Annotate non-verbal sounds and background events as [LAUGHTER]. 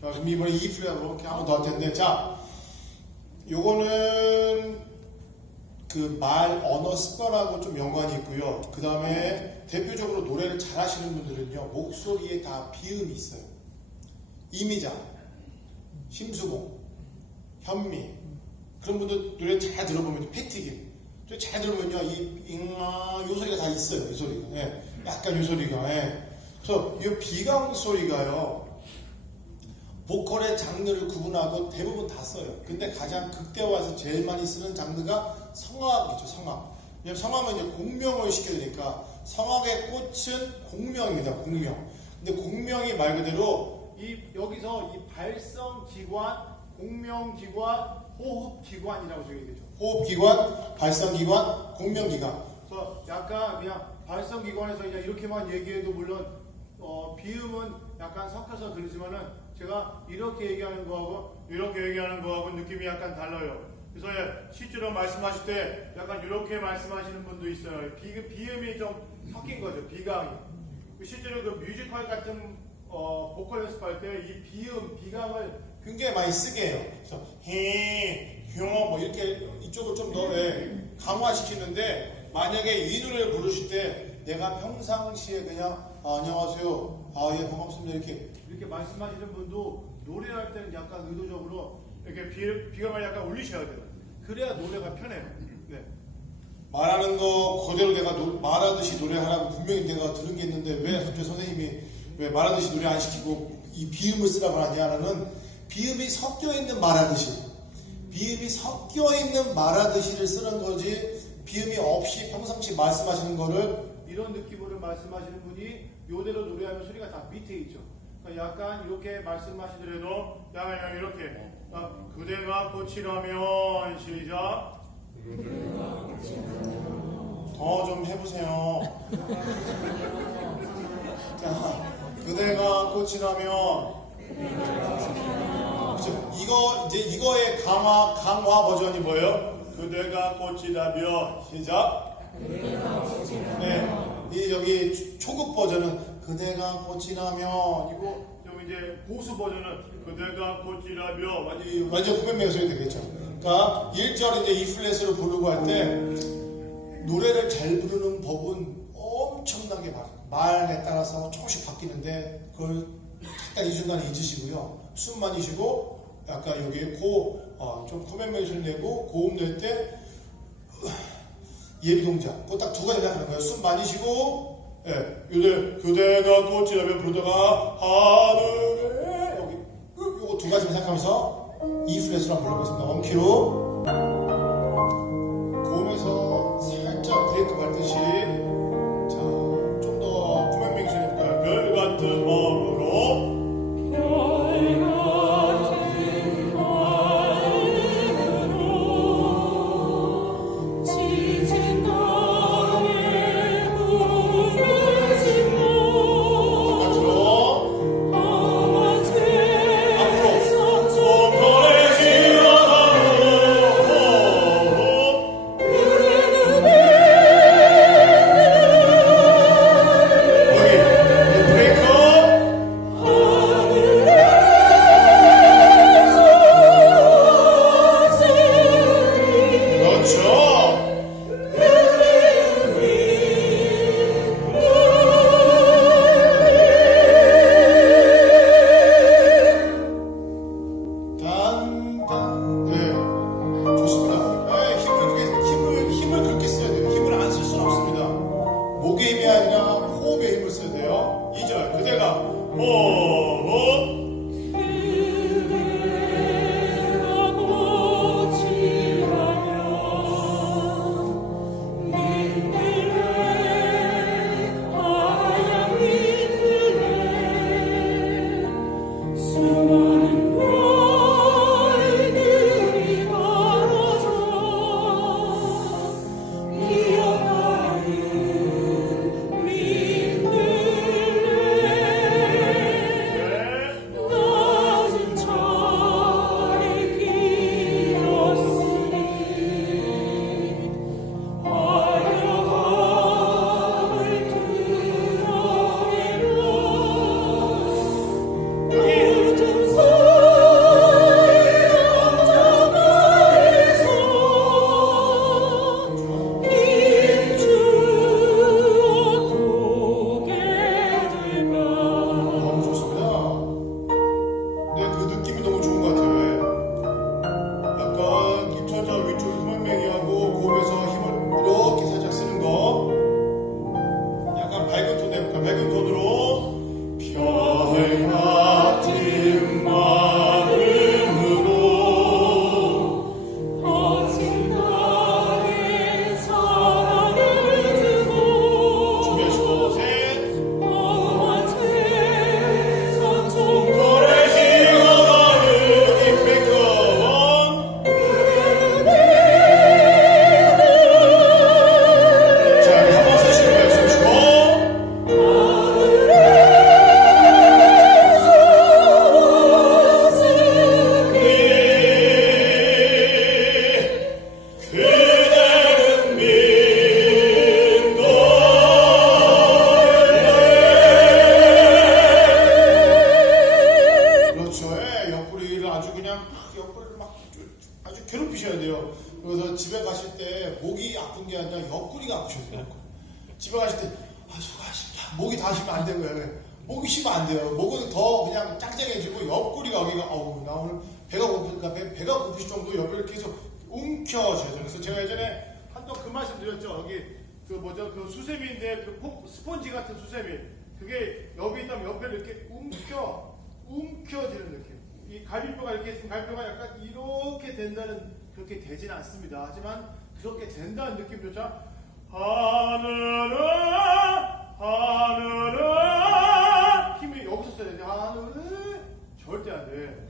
자, 그럼 이번에 플랫으로 이렇게 한 번 더 할 텐데, 자, 요거는 그 말 언어 습관하고 좀 연관이 있고요. 그 다음에 대표적으로 노래를 잘 하시는 분들은요, 목소리에 다 비음이 있어요. 이미자, 심수봉, 현미, 그런 분들 노래 잘 들어보면 패티김, 또잘 들어보면요, 이, 잉아, 요 소리가 다 있어요, 이 소리가. 예. 약간 요 소리가. 예. 그래서 이 비강 소리가요, 보컬의 장르를 구분하고 대부분 다 써요. 근데 가장 극대화해서 제일 많이 쓰는 장르가 성악이죠, 성악. 왜냐면 성악은 이제 공명을 시켜야 되니까 성악의 꽃은 공명입니다, 공명. 근데 공명이 말 그대로 이 여기서 이 발성 기관, 공명 기관, 호흡 기관이라고 적용이 되죠. 호흡 기관, 발성 기관, 공명 기관. 그래서 약간 그냥 발성 기관에서 이렇게만 얘기해도 물론 어, 비음은 약간 섞여서 들리지만은 제가 이렇게 얘기하는 거하고 이렇게 얘기하는 거하고 느낌이 약간 달라요. 그래서 예, 실제로 말씀하실 때 약간 이렇게 말씀하시는 분도 있어요. 비, 비음이 좀 섞인 거죠. 비강이. 그 실제로 그 뮤지컬 같은 어, 보컬 연습할 때 이 비음, 비강을 굉장히 많이 쓰게 해요. 그래서 해, 흉어 뭐 이렇게 이쪽을 좀 더 강화시키는데 만약에 이 노래를 부르실 때 내가 평상시에 그냥 아, 안녕하세요. 아, 예, 반갑습니다. 이렇게 이렇게 말씀하시는 분도 노래할 때는 약간 의도적으로 이렇게 비, 비강을 약간 올리셔야 돼요. 그래야 노래가 편해요. 네. 말하는 거 그대로 내가 노- 말하듯이 노래하라고 분명히 내가 들은 게 있는데 왜 갑자기 선생님이 왜 말하듯이 노래 안 시키고 이 비음을 쓰라고 하냐라는 비음이 섞여 있는 말하듯이 비음이 섞여 있는 말하듯이를 쓰는 거지 비음이 없이 평상시 말씀하시는 거를 이런 느낌으로 말씀하시는 분이 요대로 노래하면 소리가 다 밑에 있죠. 그러니까 약간 이렇게 말씀하시더라도 약간 이렇게 아, 그대가 꽃이라면 시작 더 좀 해보세요. [LAUGHS] 자, 그대가 꽃이라면. 그쵸? 이거 이제 이거의 강화 강화 버전이 뭐예요? 그대가 꽃이라면 시작. 네, 이 여기 초- 초급 버전은 그대가 꽃이라면 이거 좀 이제 보수 버전은 그대가 꽃이라면 완전 완전 후면 매소이 되겠죠. 그러니까 1절 이제 이 플랫으로 부르고 할 때 노래를 잘 부르는 법은 엄청나게 많아요. 말에 따라서 조금씩 바뀌는데 그걸 약간 이 순간에 잊으시고요. 숨 많이 쉬고 약간 여기에 코, 어, 좀 코멘메이션 내고 고음 낼 때 예비 동작. 그거 딱 두 가지 생각하는 거예요. 숨 많이 쉬고 예, 요새 그대가 꽃이라면 부르다가 하늘에 여기 요- 요거 두 가지만 생각하면서 이 플랫으로 한번 불러보겠습니다. 원키로 아니라 옆구리가 아프셔야 돼요. 집에 가실 때 아, 수고하십니다. 목이 다시면 안 되고요. 왜? 목이 쉬면 안 돼요. 목은 더 그냥 짱짱해지고 옆구리가 여기가 어우 나 오늘 배가 고프니까 배, 배가 고프실 정도 옆을 계속 움켜줘야 돼요. 그래서 제가 예전에 한번 그 말씀 드렸죠. 여기 그 뭐죠 그 수세미인데 그 폭- 스펀지 같은 수세미 그게 여기 있다면 옆에 이렇게 움켜 움켜지는 느낌. 이 갈비뼈가 이렇게 갈비뼈가 약간 이렇게 된다는 그렇게 되진 않습니다. 하지만 그렇게 된다는 느낌조차 하늘아 하늘아 힘이 여기서 써야 돼. 하늘을 절대 안 돼.